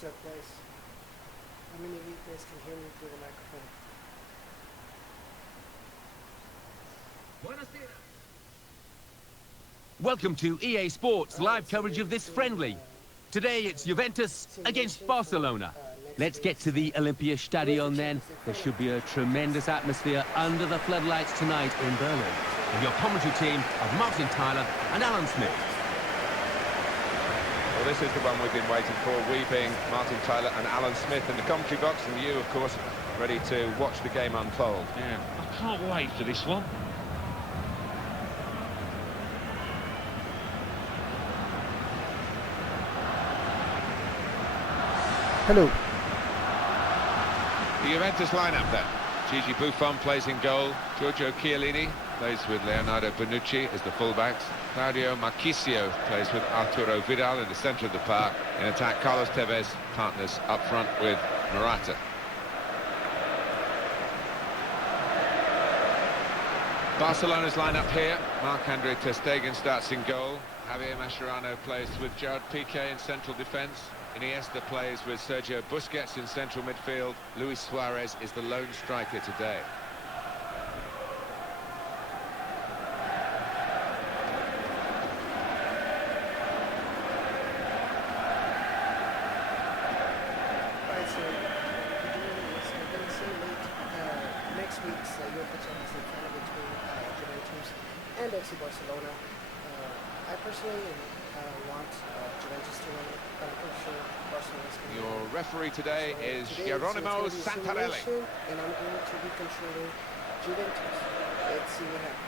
What's up, guys? How many of you guys can hear me through the microphone? Welcome to EA Sports live coverage of this friendly. Today it's Juventus against Barcelona. Let's get to the Olympia Stadion then. There should be a tremendous atmosphere under the floodlights tonight in Berlin. And your commentary team of Martin Tyler and Alan Smith. Well, this is the one we've been waiting for, we being Martin Tyler and Alan Smith in the commentary box, and you, of course, ready to watch the game unfold. Yeah, I can't wait for this one. Hello. The Juventus lineup then. Gigi Buffon plays in goal. Giorgio Chiellini plays with Leonardo Bonucci as the fullbacks. Claudio Marchisio plays with Arturo Vidal in the centre of the park. In attack, Carlos Tevez partners up front with Morata. Barcelona's lineup here. Marc-Andre ter Stegen starts in goal. Javier Mascherano plays with Gerard Piqué in central defence. Iniesta plays with Sergio Busquets in central midfield. Luis Suarez is the lone striker today. Alright, so we're going to simulate next week's UEFA Champions League final between Juventus and FC Barcelona. I personally want Juventus to win it, but I'm pretty sure Barcelona's going to win. Your referee today is Today Geronimo it's gonna be a Santarelli. simulation, and I'm going to be controlling Juventus. Let's see what happens.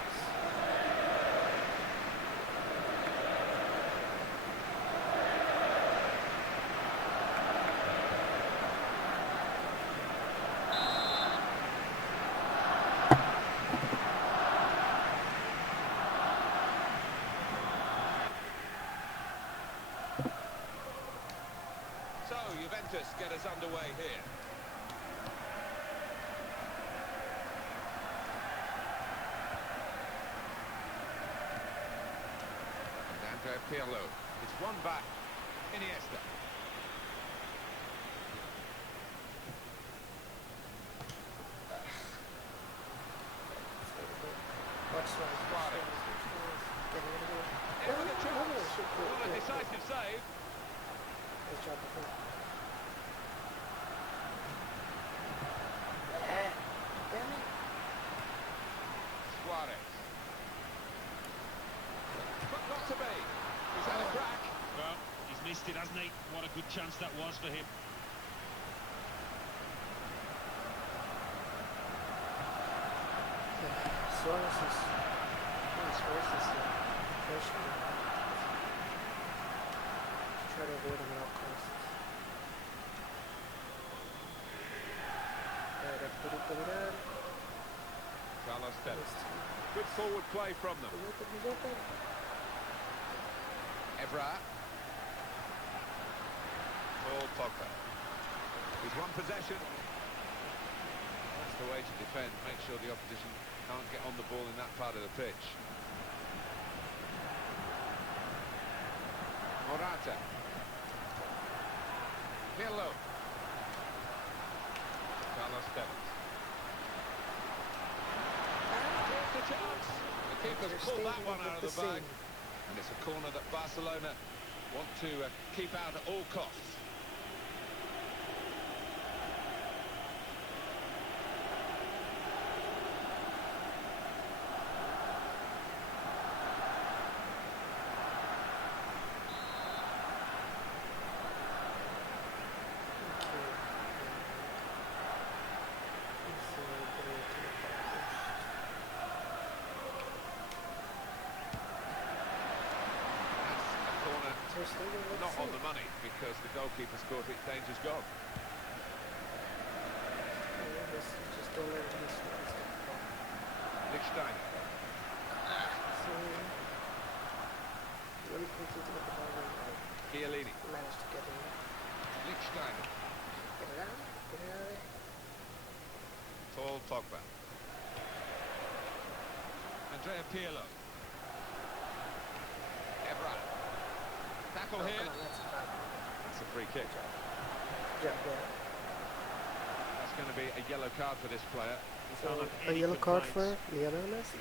So, Juventus get us underway here. And Andrea Pirlo. It's one back. Iniesta. Watch Suarez. Getting rid of it. In with a chance. Cool. Well, a decisive save. Nice job before. Damn it. Suarez. But not to be. He's had a crack. Well, he's missed it, hasn't he? What a good chance that was for him. Suarez is Suarez is first one. Try to avoid him at all costs. Put it out. Carlos Tevez. Good forward play from them. He's open. Evra. Paul Pogba. He's one possession. That's the way to defend. Make sure the opposition can't get on the ball in that part of the pitch. Morata. Pirlo. Carlos Tevez. Here's the chance. The keeper's pulled that one out of the bag. And it's a corner that Barcelona want to keep out at all costs. interesting. Let's Not see. on the money because the goalkeeper scored it. Danger's gone. Just don't let it miss. Lichtsteiner. So, really quickly to get the ball right. Chiellini. Managed to get in. Lichtsteiner. Get it out. Get it out of there. Paul Pogba. Andrea Pirlo. Evra. Tackle here. Come on, that's a foul. That's a free kick. Yeah. That's going to be a yellow card for this player. So, a yellow card for Lionel Messi.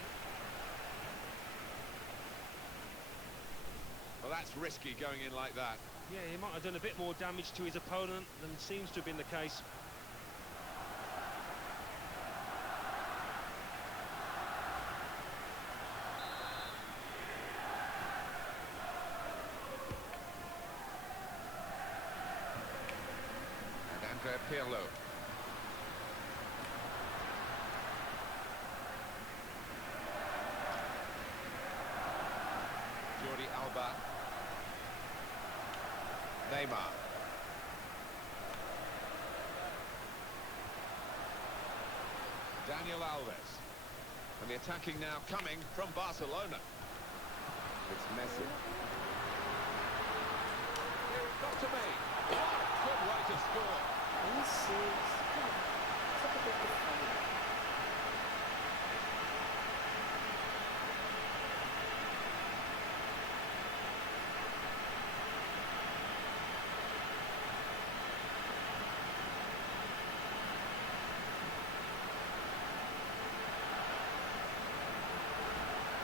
Well, that's risky going in like that. Yeah, he might have done a bit more damage to his opponent than seems to have been the case. And Andrea Pirlo. Jordi Alba. Neymar. Daniel Alves. And the attacking now coming from Barcelona. It's Messi. Here it got to me. What a good way to score. This is such a big defender.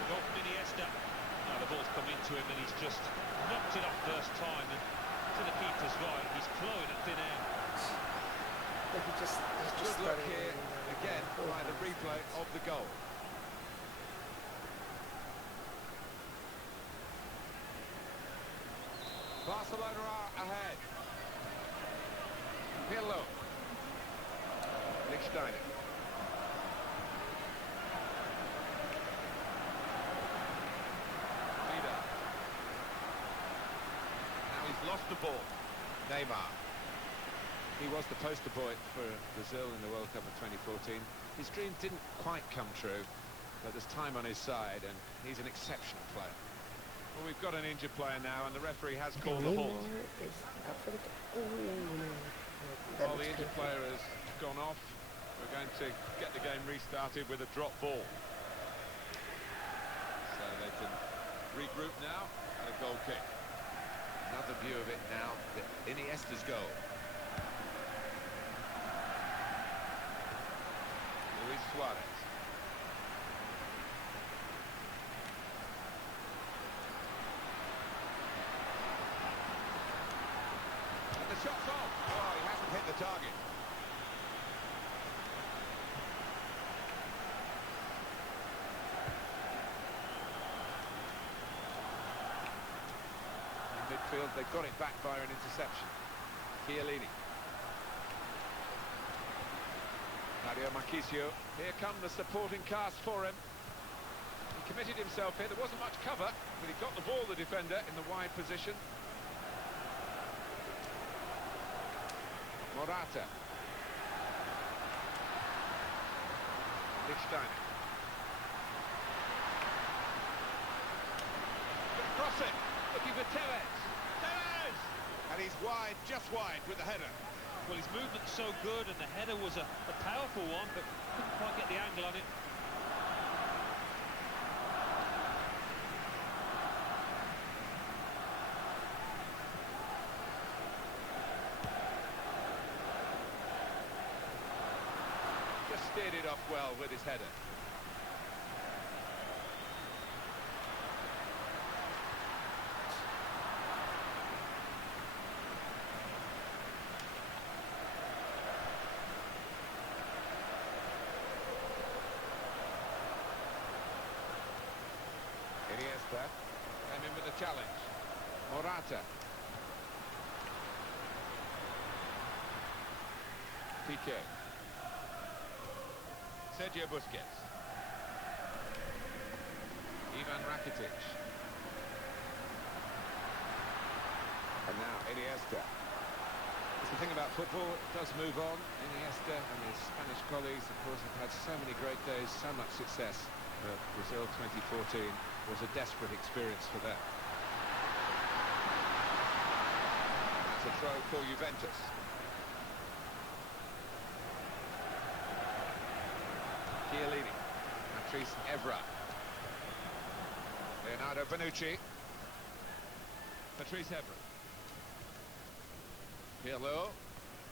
Got Iniesta. Now the ball's come into him and he's just knocked it off first time. And to the keeper's right, he's clawing at thin air. But he's just Good look starting here again by the replay of the goal. Barcelona are ahead. Pirlo. Lichtsteiner. Vida. Now he's lost the ball. Neymar. He was the poster boy for Brazil in the World Cup of 2014. His dream didn't quite come true, but there's time on his side, and he's an exceptional player. Well, we've got an injured player now, and the referee has called a halt. While the injured player has gone off, we're going to get the game restarted with a drop ball. So they can regroup now at a goal kick. Another view of it now, Iniesta's goal. Luis Suarez. And the shot's off. Oh, he hasn't hit the target. In midfield, they got it back via an interception. Chiellini. Mario Marchisio. Here come the supporting cast for him. He committed himself here. There wasn't much cover, but he got the ball, the defender, in the wide position. Morata. Lichtsteiner. Gonna cross it. Looking for Tevez. Tevez! And he's wide, just wide with the header. Well, his movement's so good and the header was a powerful one, but couldn't quite get the angle on it. Just steered it off well with his header. Iniesta came in with a challenge. Morata. Piqué. Sergio Busquets. Ivan Rakitic. And now Iniesta. It's the thing about football, it does move on. Iniesta and his Spanish colleagues, of course, have had so many great days, so much success. But Brazil 2014 was a desperate experience for them. That's a throw for Juventus. Chiellini, Patrice Evra, Leonardo Bonucci, Patrice Evra, Pirlo,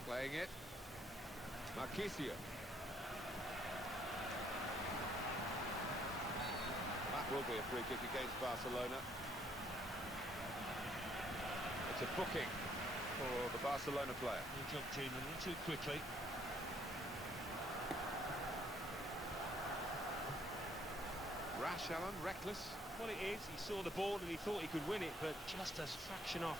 playing it, Marquisio. That will be a free kick against Barcelona. It's a booking for the Barcelona player. He jumped in a little too quickly. Rash, Alan, reckless. Well, it is. He saw the ball and he thought he could win it, but just a fraction off.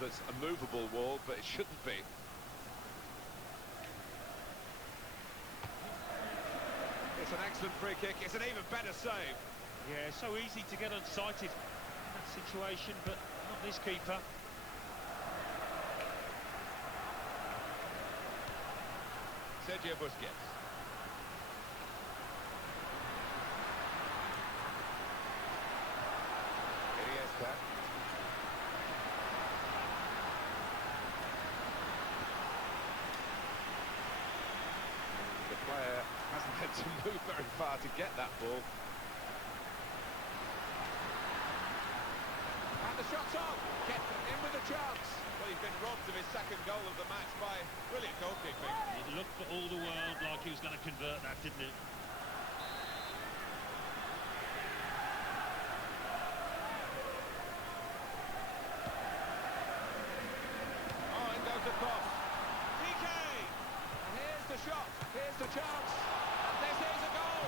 That's a movable wall, but it shouldn't be. It's an excellent free kick. It's an even better save. Yeah, so easy to get unsighted in that situation, but not this keeper. Sergio Busquets. Iniesta. Player hasn't had to move very far to get that ball. And the shot's on! Kept in with a chance. Well, he's been robbed of his second goal of the match by brilliant goalkeeping. It looked for all the world like he was going to convert that, didn't it? Oh, in goes the cross. PK! And here's the shot. Here's the chance, and this is a goal!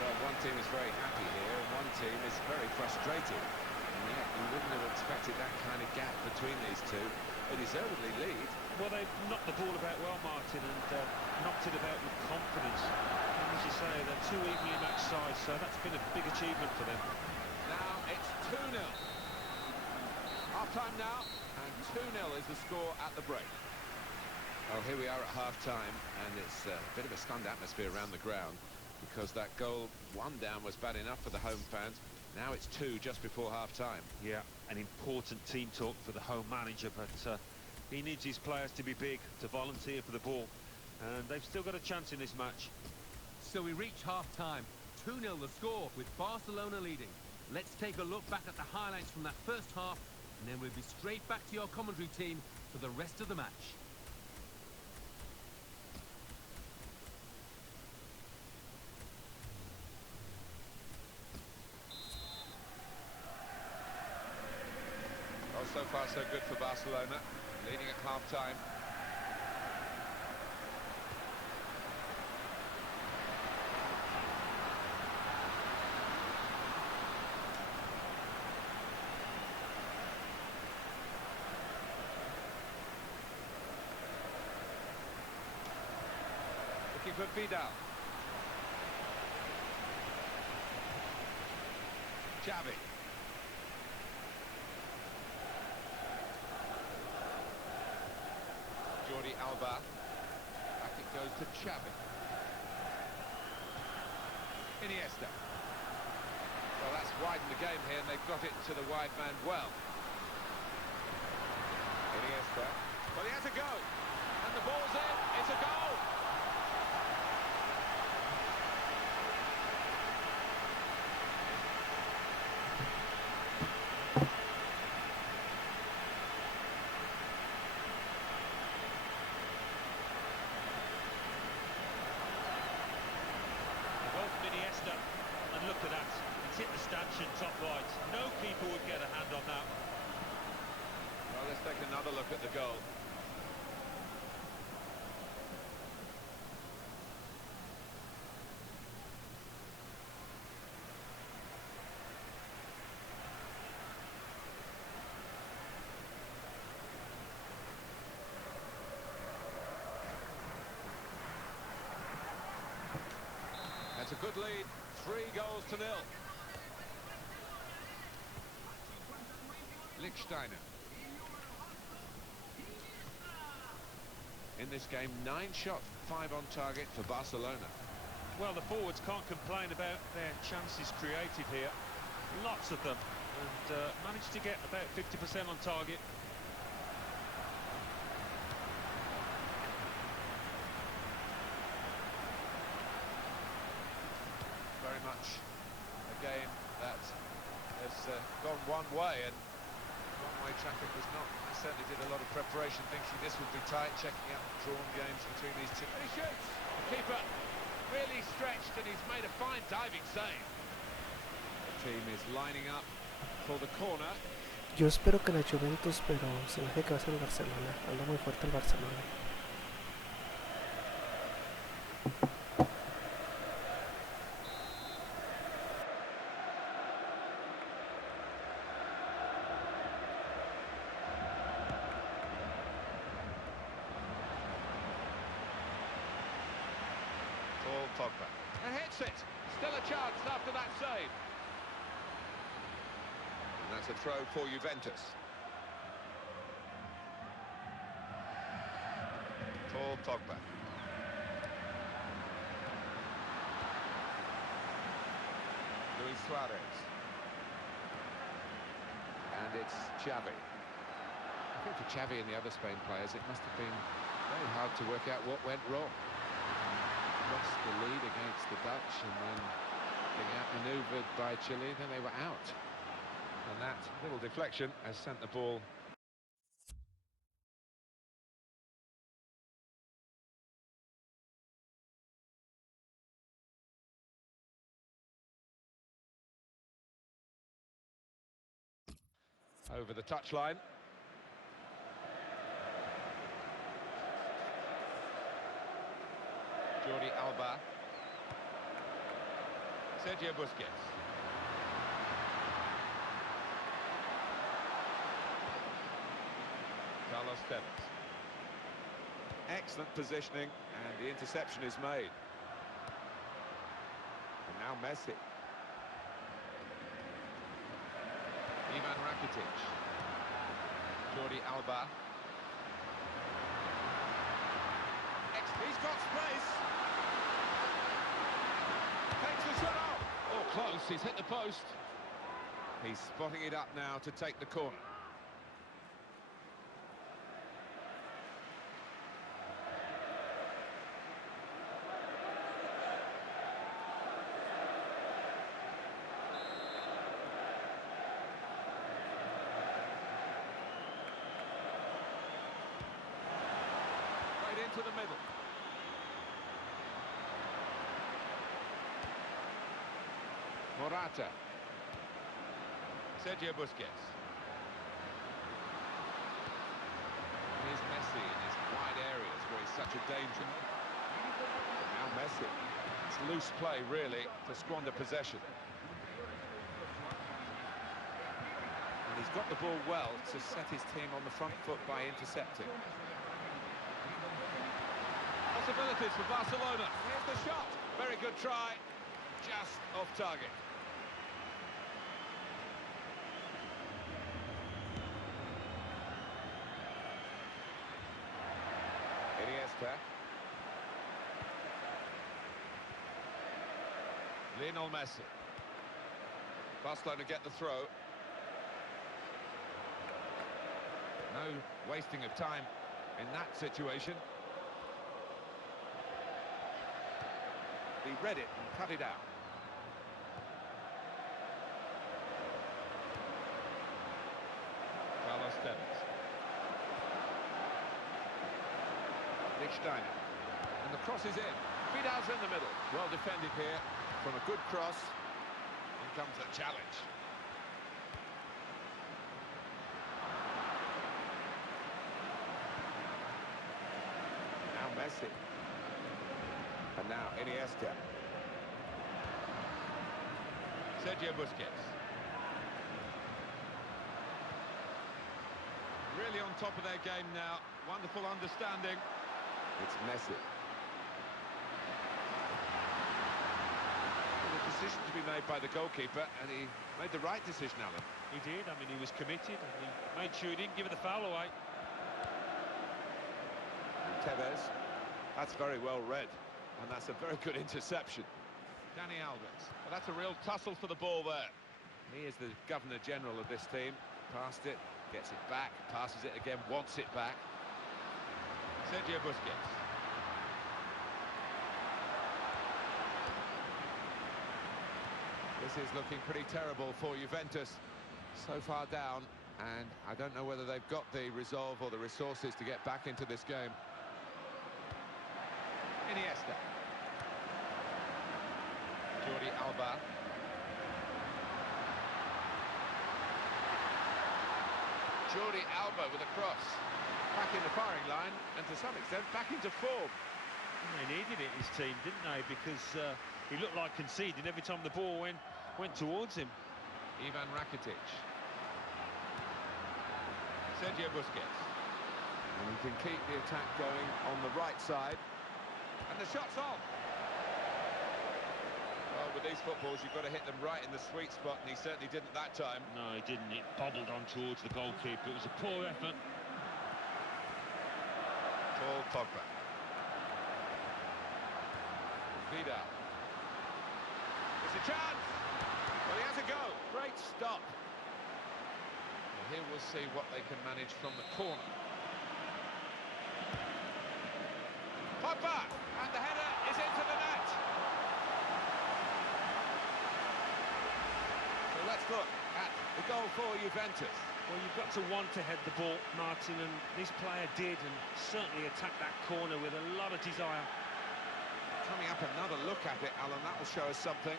Well, one team is very happy here, and one team is very frustrated. And yet, you wouldn't have expected that kind of gap between these two. They deservedly lead. Well, they've knocked the ball about well, Martin, and knocked it about with confidence. And as you say, they're two evenly matched sides, so that's been a big achievement for them. Now it's 2-0. Half-time now, and 2-0 is the score at the break. Well, here we are at half-time, and it's a bit of a stunned atmosphere around the ground because that goal, 1 down, was bad enough for the home fans. Now it's 2 just before half-time. Yeah, an important team talk for the home manager, but he needs his players to be big, to volunteer for the ball, and they've still got a chance in this match. So we reach half-time. 2-0 the score, with Barcelona leading. Let's take a look back at the highlights from that first half, and then we'll be straight back to your commentary team for the rest of the match. Well, so far so good for Barcelona, leading at half-time. For Vidal. Xavi. Jordi Alba. Back it goes to Xavi. Iniesta. Well, that's widened the game here, and they've got it to the wide man well. Iniesta. Well, he has a go. And the ball's in. It's a goal. Iniesta, and look at that, it's hit the stanchion, take another look at the goal. That's a good lead, 3-0. Lichtsteiner. In this game, 9 shots, 5 on target for Barcelona. Well, the forwards can't complain about their chances created here. Lots of them, and managed to get about 50% on target. Very much a game that has gone one way, and one-way traffic was not. He certainly did a lot of preparation, thinking this would be tight, checking out drawn games between these two. And he shoots! The keeper really stretched, and he's made a fine diving save. The team is lining up for the corner. Yo espero que la Juventus, pero se me hace que va a ser el Barcelona. Anda muy fuerte el Barcelona. Pogba. And hits it. Still a chance after that save. And that's a throw for Juventus. For Pogba. Luis Suarez. And it's Xavi. I think for Xavi and the other Spain players, it must have been very hard to work out what went wrong. Lost the lead against the Dutch, and then being outmanoeuvred by Chile, then they were out. And that little deflection has sent the ball. Over the touchline. Jordi Alba. Sergio Busquets. Carlos Tevez. Excellent positioning, and the interception is made. And now Messi. Ivan Rakitic. Jordi Alba. He's got space. Takes the shot off. Oh, close. He's hit the post. He's spotting it up now to take the corner. Right into the middle. Morata. Sergio Busquets. Here's Messi in his wide areas where he's such a danger. And now Messi. It's loose play, really, to squander possession. And he's got the ball well to set his team on the front foot by intercepting. Possibilities for Barcelona. Here's the shot. Very good try. Just off target. Iniesta. Lionel Messi. Barcelona get the throw. No wasting of time in that situation. He read it and cut it out. Carlos Tevez. Lichtsteiner. And the cross is in. Vidal's in the middle. Well defended here from a good cross. In comes the challenge. Messi. And now Iniesta. Sergio Busquets. Really on top of their game now. Wonderful understanding. It's Messi. There's a decision to be made by the goalkeeper, and he made the right decision, Alan. He did. I mean, he was committed, and he made sure he didn't give it the foul away. And Tevez. That's very well read, and that's a very good interception. Dani Alves. Well, that's a real tussle for the ball there. He is the Governor-General of this team. Passed it, gets it back, passes it again, wants it back. Sergio Busquets. This is looking pretty terrible for Juventus. So far down, and I don't know whether they've got the resolve or the resources to get back into this game. Iniesta. Jordi Alba. Jordi Alba with a cross. Back in the firing line, and to some extent back into form. And they needed it, his team, didn't they? Because he looked like conceding every time the ball went towards him. Ivan Rakitic. Sergio Busquets. And he can keep the attack going on the right side. And the shot's on. Well, with these footballs, you've got to hit them right in the sweet spot, and he certainly didn't that time. No, he didn't. It bobbled on towards the goalkeeper. It was a poor effort. Paul Pogba. Vidal. It's a chance! Well, he has a go. Great stop. Well, here we'll see what they can manage from the corner. Pogba! And the header is into the net. So let's look at the goal for Juventus. Well, you've got to want to head the ball, Martin, and this player did, and certainly attacked that corner with a lot of desire. Coming up, another look at it, Alan, that will show us something.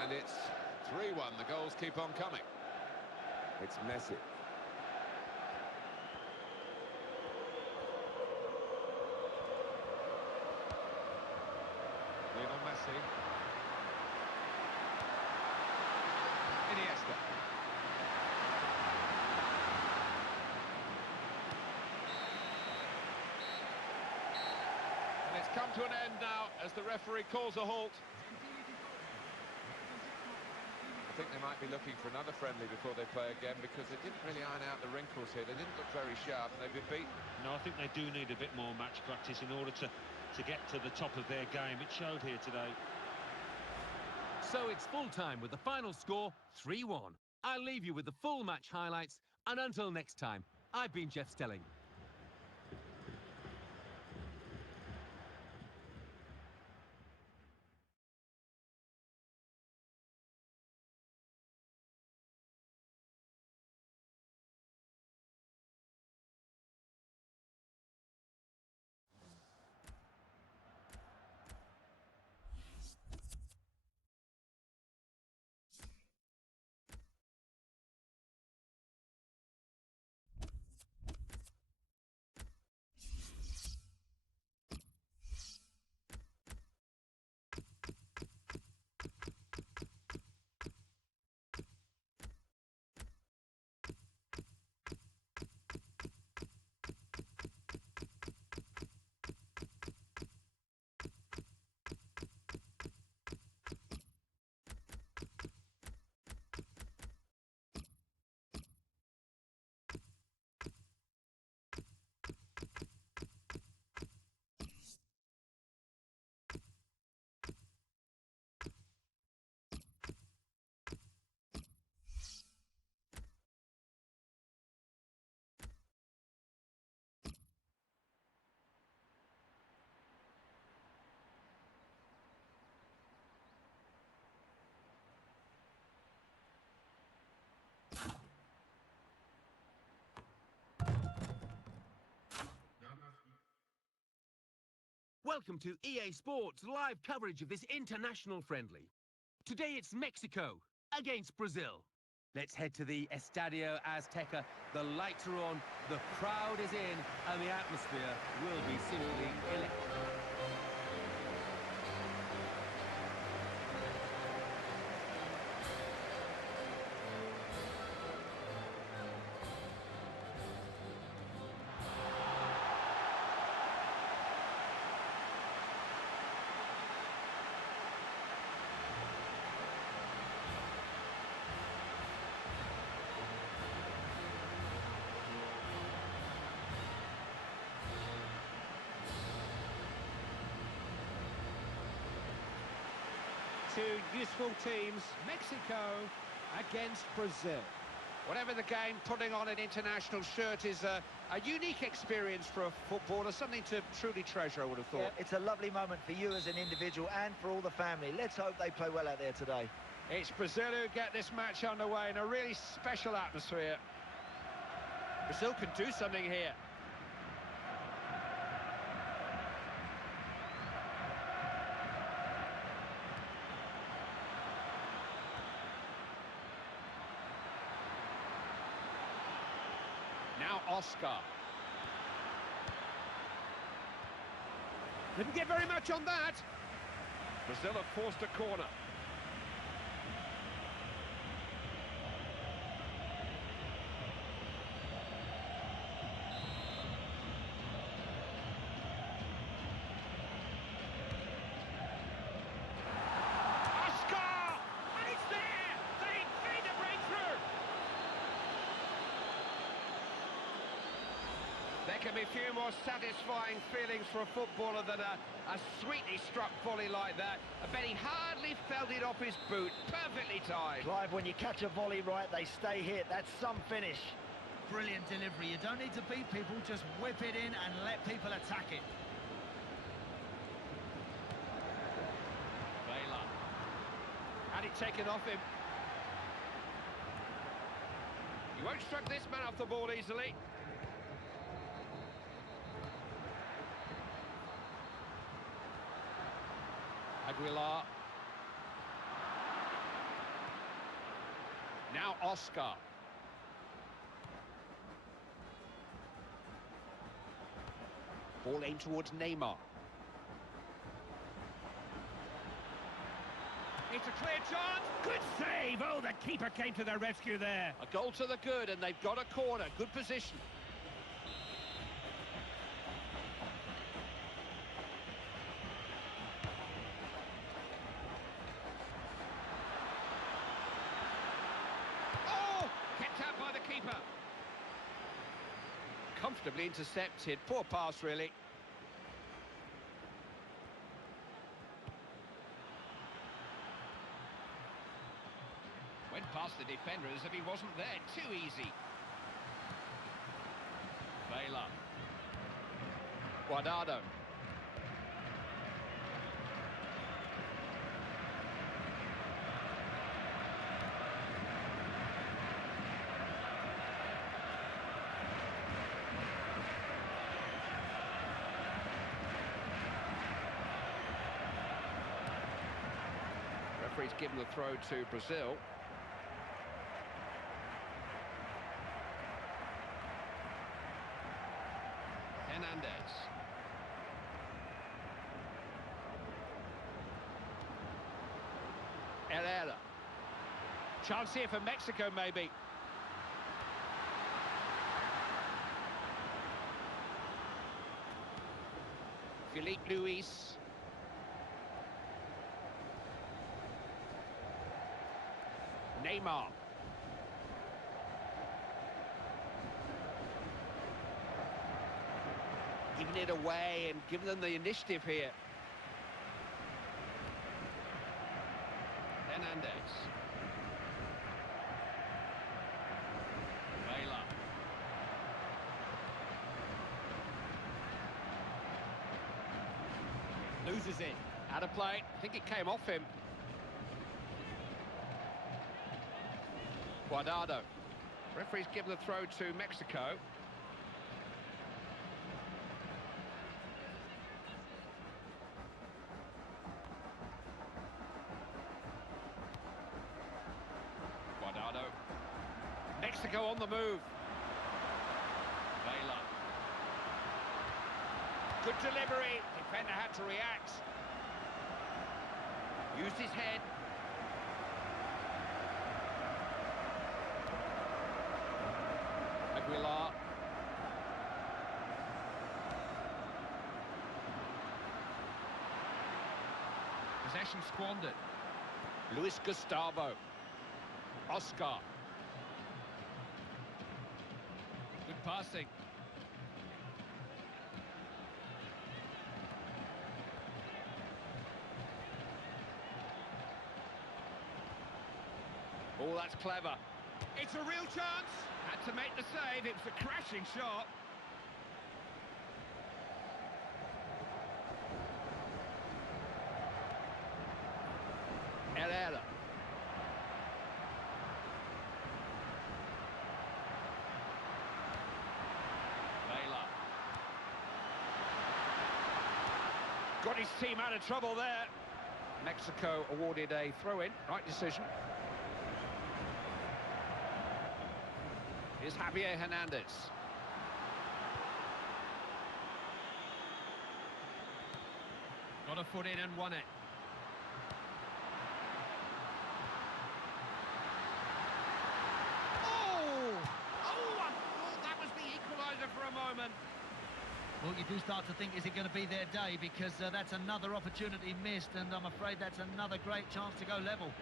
And it's 3-1, the goals keep on coming. It's Messi. Lionel Messi. Iniesta. And it's come to an end now as the referee calls a halt. I think they might be looking for another friendly before they play again, because they didn't really iron out the wrinkles here. They didn't look very sharp, and they've been beaten. No, I think they do need a bit more match practice in order to get to the top of their game. It showed here today. So it's full-time with the final score 3-1. I'll leave you with the full match highlights, and until next time, I've been Jeff Stelling. Welcome to EA Sports live coverage of this international friendly. Today it's Mexico against Brazil. Let's head to the Estadio Azteca. The lights are on, the crowd is in, and the atmosphere will be simply electric. Two useful teams, Mexico against Brazil. Whatever the game, putting on an international shirt is a unique experience for a footballer, something to truly treasure, I would have thought. Yeah, it's a lovely moment for you as an individual and for all the family. Let's hope they play well out there today. It's Brazil who get this match underway in a really special atmosphere. Brazil can do something here. Now Oscar. Didn't get very much on that. Brazil have forced a corner. Oscar! And it's there! They made a breakthrough! There can be few more satisfying feelings for a footballer than a sweetly struck volley like that. I bet he hardly felt it off his boot. Perfectly timed. Clive, when you catch a volley right, they stay hit. That's some finish. Brilliant delivery. You don't need to beat people, just whip it in and let people attack it. Vela. Had it taken off him. He won't strike this man off the ball easily. Aguilar. Now Oscar. Ball aimed towards Neymar. It's a clear chance. Good save. Oh, the keeper came to their rescue there. A goal to the good, and they've got a corner. Good position. Kept out by the keeper. Comfortably intercepted. Poor pass, really. Went past the defender as if he wasn't there. Too easy. Vela. Guardado. Referee's given the throw to Brazil. Hernandez. Herrera. Chance here for Mexico, maybe. Filipe Luis. Neymar. Giving it away and giving them the initiative here. Hernandez. Vela. Loses it. Out of play. I think it came off him. Guardado. Referee's given the throw to Mexico. Mexico on the move. Vela. Good delivery. Defender had to react. Used his head. Aguilar. Possession squandered. Luis Gustavo. Oscar. Good passing. Oh, that's clever. It's a real chance. Had to make the save. It was a crashing shot. Herrera. Vela. Got his team out of trouble there. Mexico awarded a throw-in. Right decision. Here's Javier Hernandez. Got a foot in and won it. I thought that was the equaliser for a moment. Well, you do start to think, is it going to be their day? Because that's another opportunity missed, and I'm afraid that's another great chance to go level.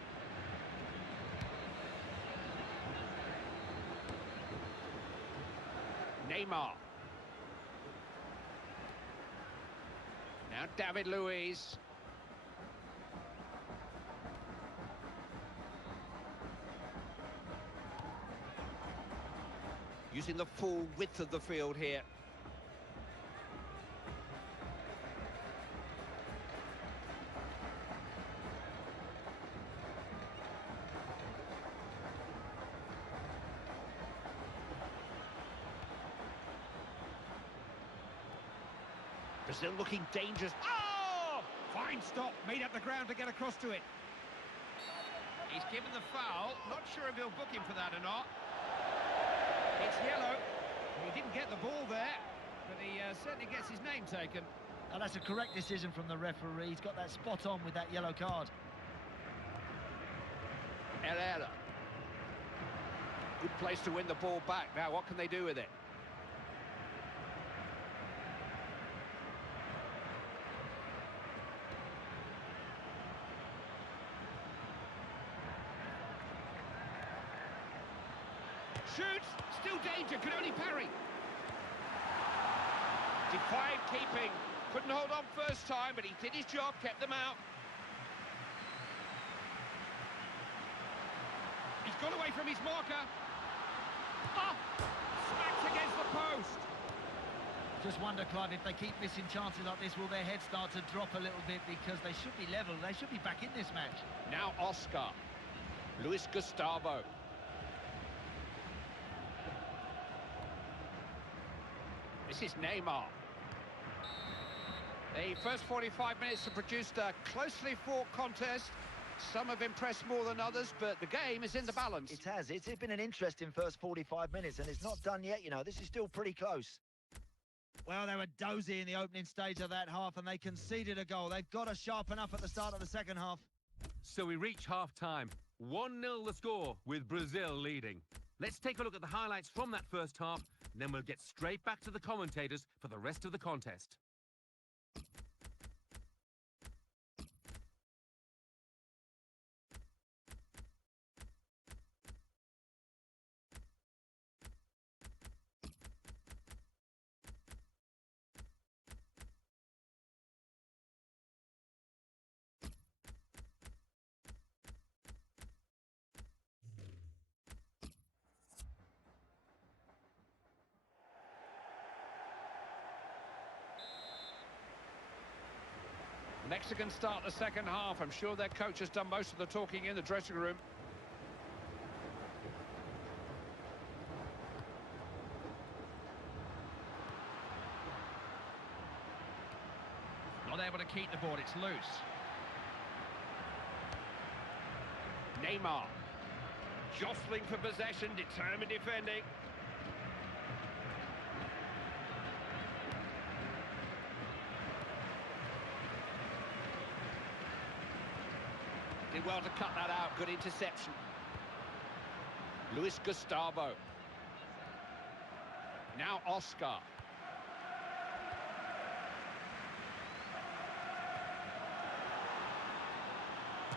Neymar. Now David Luiz. Using the full width of the field here. Brazil looking dangerous. Oh! Fine stop, made up the ground to get across to it. He's given the foul. Not sure if he'll book him for that or not. It's yellow. He didn't get the ball there, but he certainly gets his name taken. Now, that's a correct decision from the referee. He's got that spot on with that yellow card. Herrera. Good place to win the ball back. Now, what can they do with it? Shoots, still danger, could only parry. Defied keeping, couldn't hold on first time, but he did his job, kept them out. He's got away from his marker. Oh, smacked against the post. Just wonder, Clive, if they keep missing chances like this, will their head start to drop a little bit, because they should be level, they should be back in this match. Now Oscar. Luis Gustavo. This is Neymar. The first 45 minutes have produced a closely fought contest. Some have impressed more than others, but the game is in the balance. It has. It's been an interesting first 45 minutes, and it's not done yet, you know. This is still pretty close. Well, they were dozy in the opening stage of that half, and they conceded a goal. They've got to sharpen up at the start of the second half. So we reach half-time. 1-0 the score, with Brazil leading. Let's take a look at the highlights from that first half, and then we'll get straight back to the commentators for the rest of the contest. The Mexicans start the second half. I'm sure their coach has done most of the talking in the dressing room. Not able to keep the ball, it's loose. Neymar. Jostling for possession, determined defending. Did well to cut that out, good interception. Luis Gustavo. Now Oscar.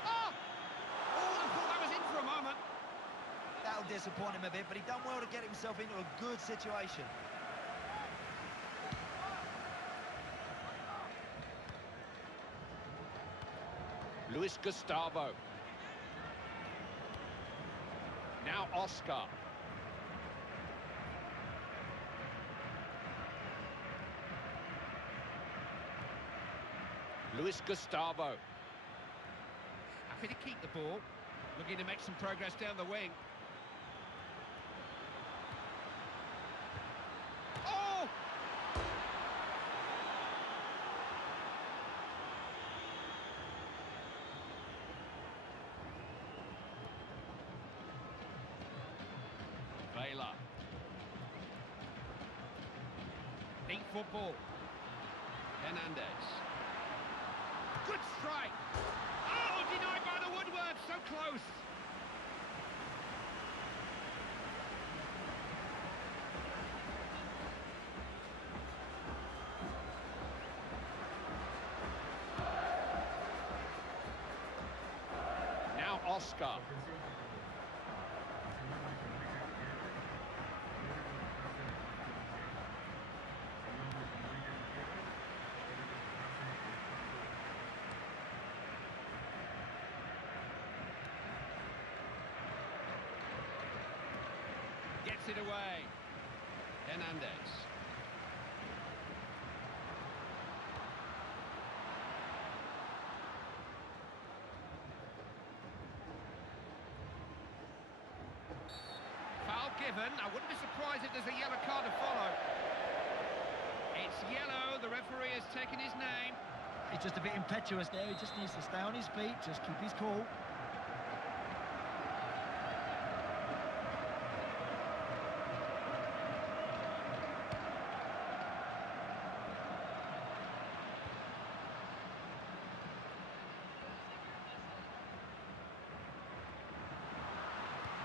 Oh! Oh, I thought that was in for a moment. That'll disappoint him a bit, but he done well to get himself into a good situation. Luis Gustavo. Now Oscar. Luis Gustavo. Happy to keep the ball. Looking to make some progress down the wing. Oh! Vela. Neat football. Hernandez. Good strike. Oh, denied by the woodwork. So close. Now Oscar. Gets it away. Hernandez. Foul given. I wouldn't be surprised if there's a yellow card to follow. It's yellow. The referee has taken his name. He's just a bit impetuous there. He just needs to stay on his feet, just keep his cool.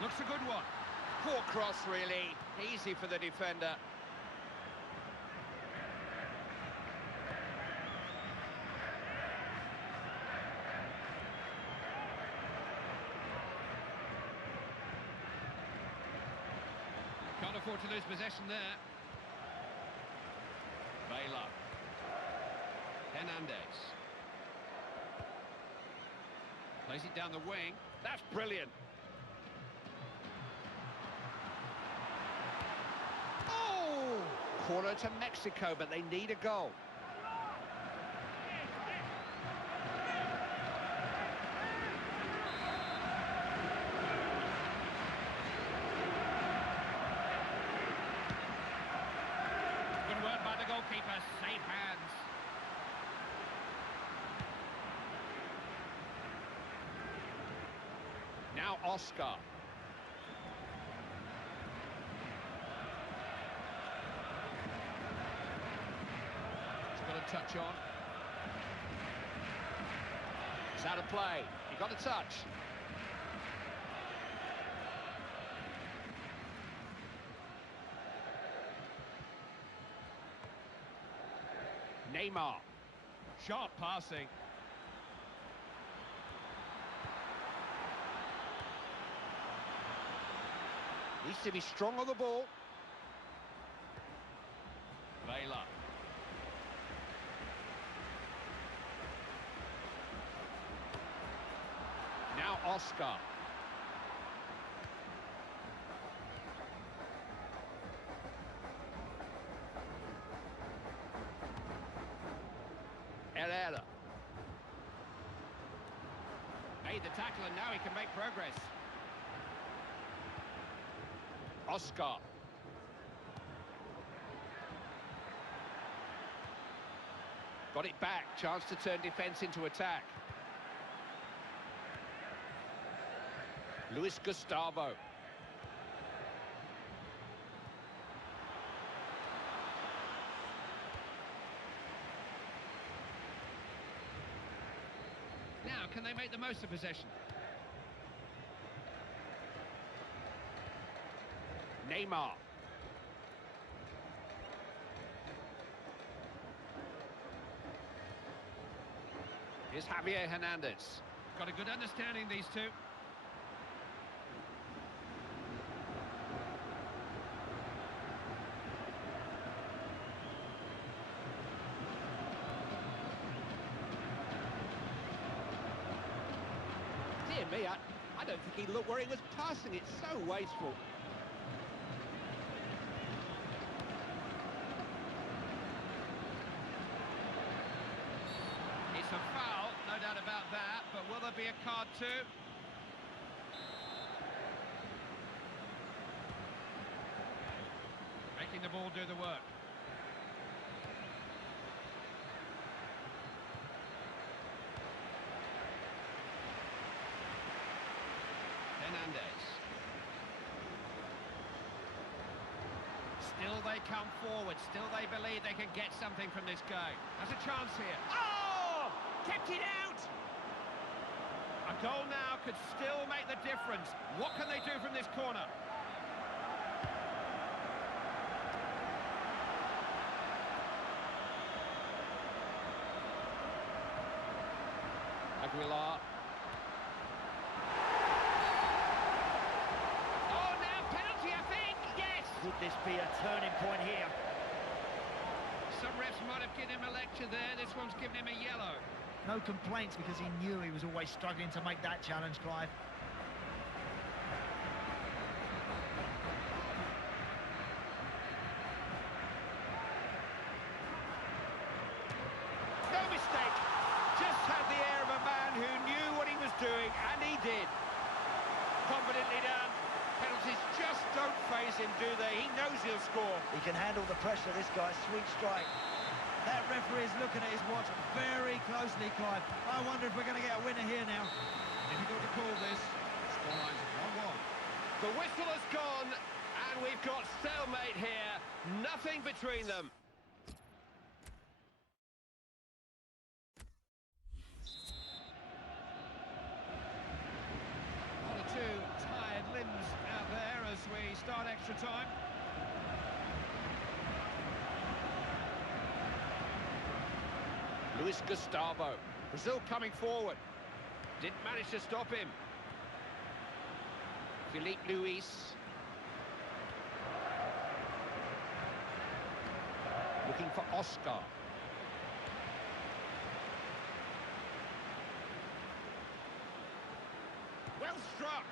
Looks a good one. Poor cross, really. Easy for the defender. Can't afford to lose possession there. Vela. Hernandez. Plays it down the wing. That's brilliant. Corner to Mexico, but they need a goal. Good work by the goalkeeper, safe hands. Now Oscar. Touch on. It's out of play. He got a touch. Neymar. Sharp passing. Needs to be strong on the ball. Vela. Now Oscar. Herrera. Made the tackle and now he can make progress. Oscar. Got it back. Chance to turn defence into attack. Luis Gustavo. Now, can they make the most of possession? Neymar. Here's Javier Hernandez. Got a good understanding, these two. Dear me, I don't think he looked where he was passing. It's so wasteful. It's a foul, no doubt about that, but will there be a card too? Making the ball do the work. Hernandez. Still they come forward, still they believe they can get something from this game. Has a chance here. Oh! Kept it out! A goal now could still make the difference. What can they do from this corner? Aguilar. Would this be a turning point here? Some refs might have given him a lecture there. This one's given him a yellow. No complaints because he knew he was always struggling to make that challenge, Clive. No mistake. Just had the air of a man who knew what he was doing, and he did. Confidently done. Penalties just don't faze him, do they? He knows he'll score. He can handle the pressure, this guy. Sweet strike. That referee is looking at his watch very closely, Clive. I wonder if we're going to get a winner here now. Difficult to call this. Scoreline's 1-1. The whistle has gone, and we've got stalemate here. Nothing between them. One or two tired limbs out there as we start extra time. Luis Gustavo. Brazil coming forward. Didn't manage to stop him. Filipe Luis. Looking for Oscar. Well struck.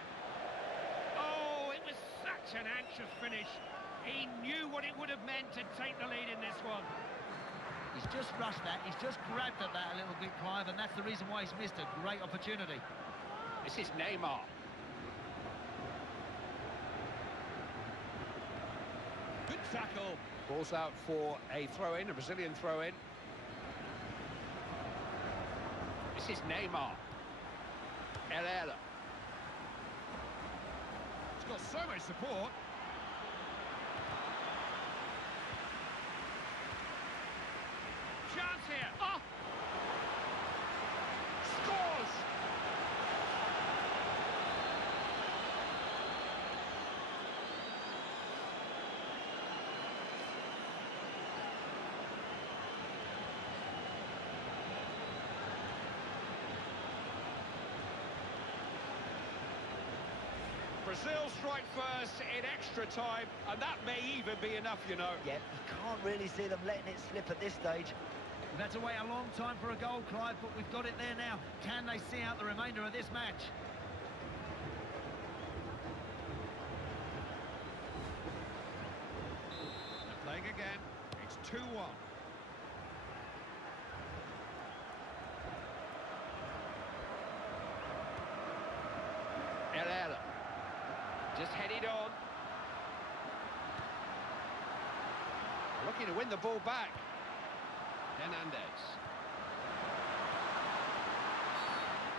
Oh, it was such an anxious finish. He knew what it would have meant to take the lead in this one. He's just rushed that, he's just grabbed at that a little bit, Clive, and that's the reason why he's missed a great opportunity. This is Neymar. Good tackle. Ball's out for a throw-in, a Brazilian throw-in. This is Neymar. Herrera. He's got so much support. Chance here. Oh! Scores! Brazil strike first in extra time, and that may even be enough, you know. Yeah, you can't really see them letting it slip at this stage. We've had to wait a long time for a goal, Clive, but we've got it there now. Can they see out the remainder of this match? They're playing again. It's 2-1. Herrera. Just headed on. Looking to win the ball back. Hernandez.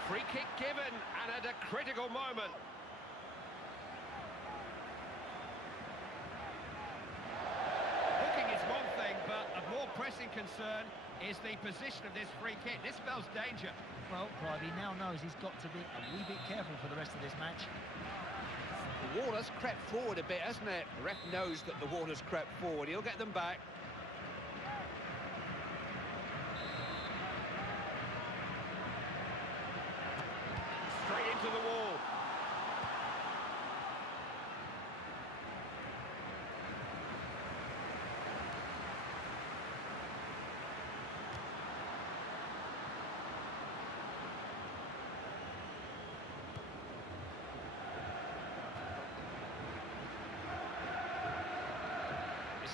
Free kick given, and at a critical moment. thing, but a more pressing concern is the position of this free kick. This spells danger. Well, Clive, he now knows he's got to be a wee bit careful for the rest of this match. The water's crept forward a bit, hasn't it? The ref knows that the water's crept forward. He'll get them back. Straight into the wall.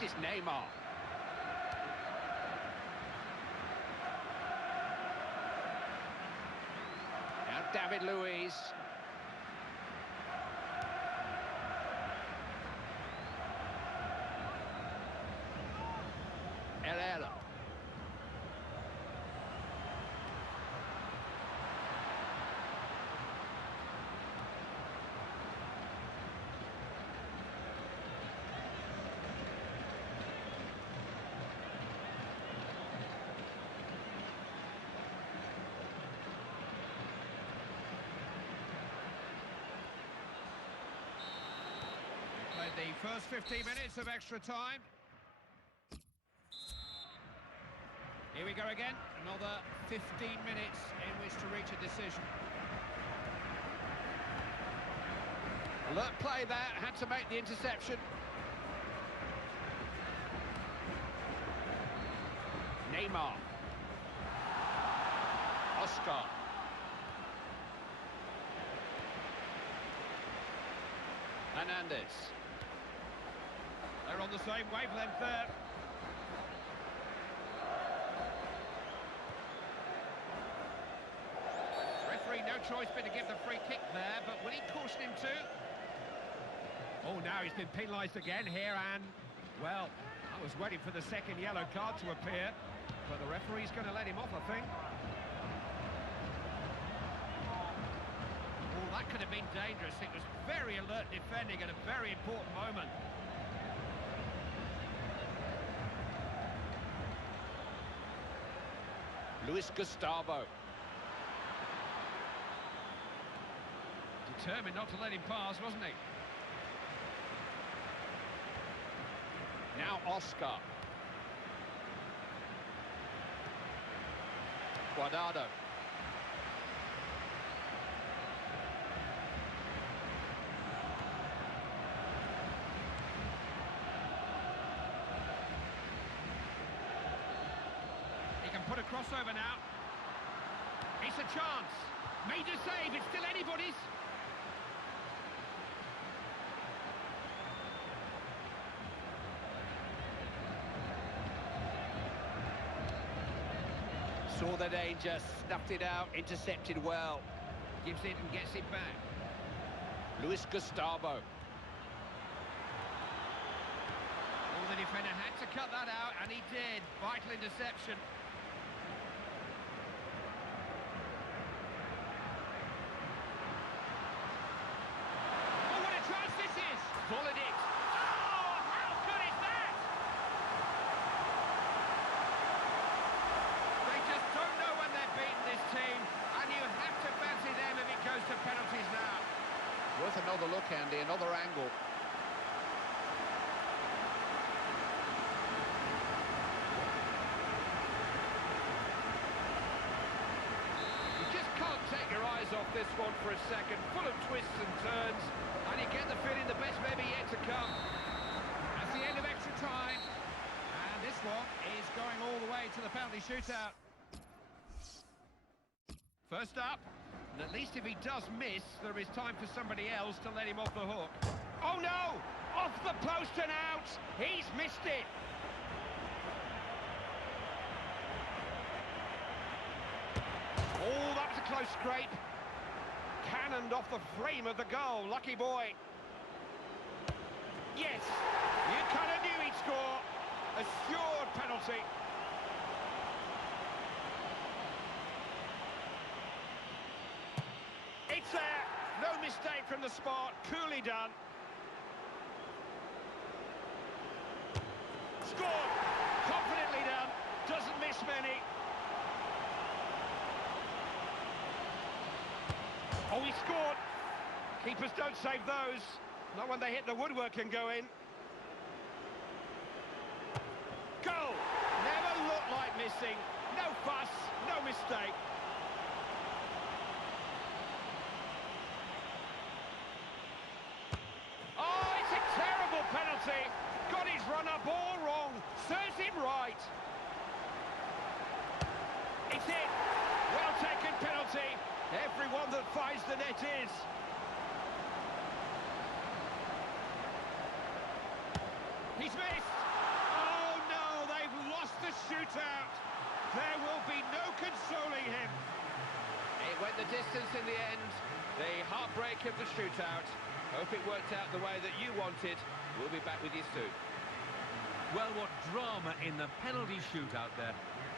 This is Neymar. Now David Luiz. Herrera. The first 15 minutes of extra time. Here we go again. Another 15 minutes in which to reach a decision. Alert play there, had to make the interception. Neymar. Oscar. Hernandez. They're on the same wavelength there. Referee, no choice but to give the free kick there, but will he caution him too? Oh, now he's been penalised again here, and, well, I was waiting for the second yellow card to appear, but the referee's going to let him off, I think. Oh, that could have been dangerous. It was very alert defending at a very important moment. Luis Gustavo. Determined not to let him pass, wasn't he? Now Oscar. Guardado. Put a crossover now. It's a chance. Made a save. It's still anybody's. Saw the danger, snuffed it out, intercepted well. Gives it and gets it back. Luis Gustavo. Oh, the defender had to cut that out, and he did. Vital interception. Followed it. Oh, how good is that? They just don't know when they're beating this team, and you have to fancy them if it goes to penalties now. Worth another look, Andy, another angle. You just can't take your eyes off this one for a second. Full of twists and turns. And you get the feeling the best may be yet to come. That's the end of extra time. And this one is going all the way to the penalty shootout. First up, and at least if he does miss, there is time for somebody else to let him off the hook. Oh no! Off the post and out! He's missed it! Oh, that was a close scrape. Cannoned off the frame of the goal, lucky boy. Yes, you kind of knew he'd score. Assured penalty. It's there, no mistake from the spot, coolly done. Scored, Doesn't miss many. Oh, he scored. Keepers don't save those. Not when they hit the woodwork and go in. Goal! Never looked like missing. No fuss, no mistake. Oh, it's a terrible penalty. Got his run-up all wrong. Serves him right. It's in. Well taken penalty. Everyone that finds the net is. He's missed. Oh no, they've lost the shootout. There will be no consoling him. It went the distance in the end. The heartbreak of the shootout. Hope it worked out the way that you wanted. We'll be back with you soon. Well, what drama in the penalty shootout there.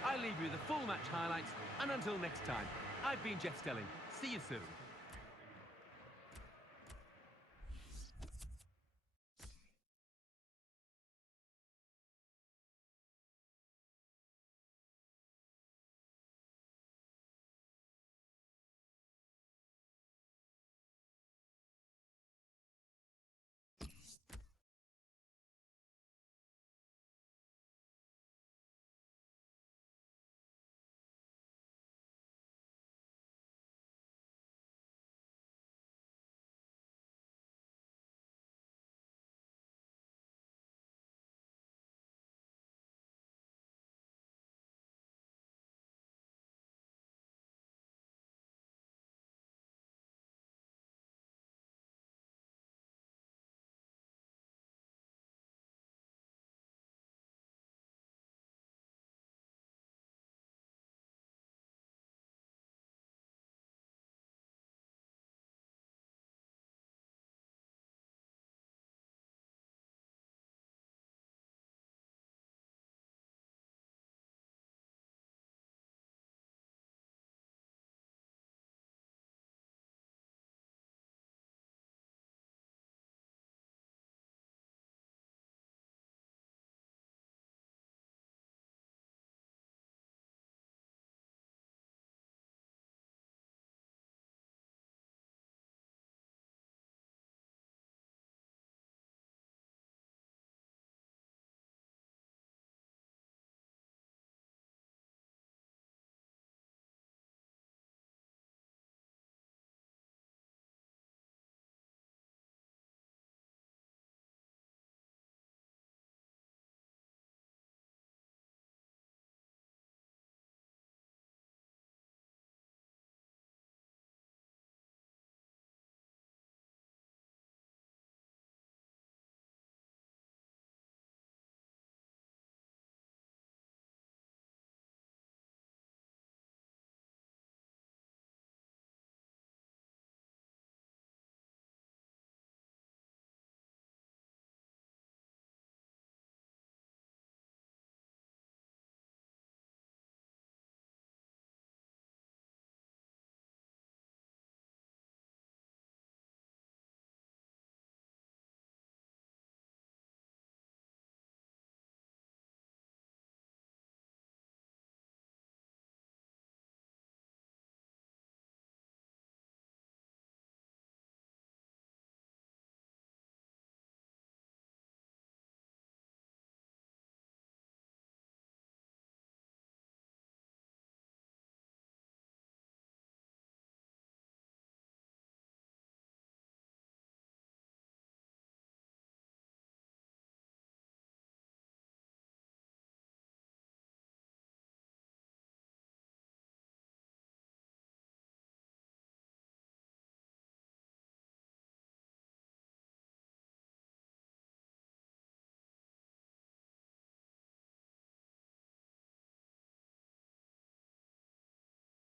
I leave you the full match highlights, and until next time, I've been Jeff Stelling. See you soon.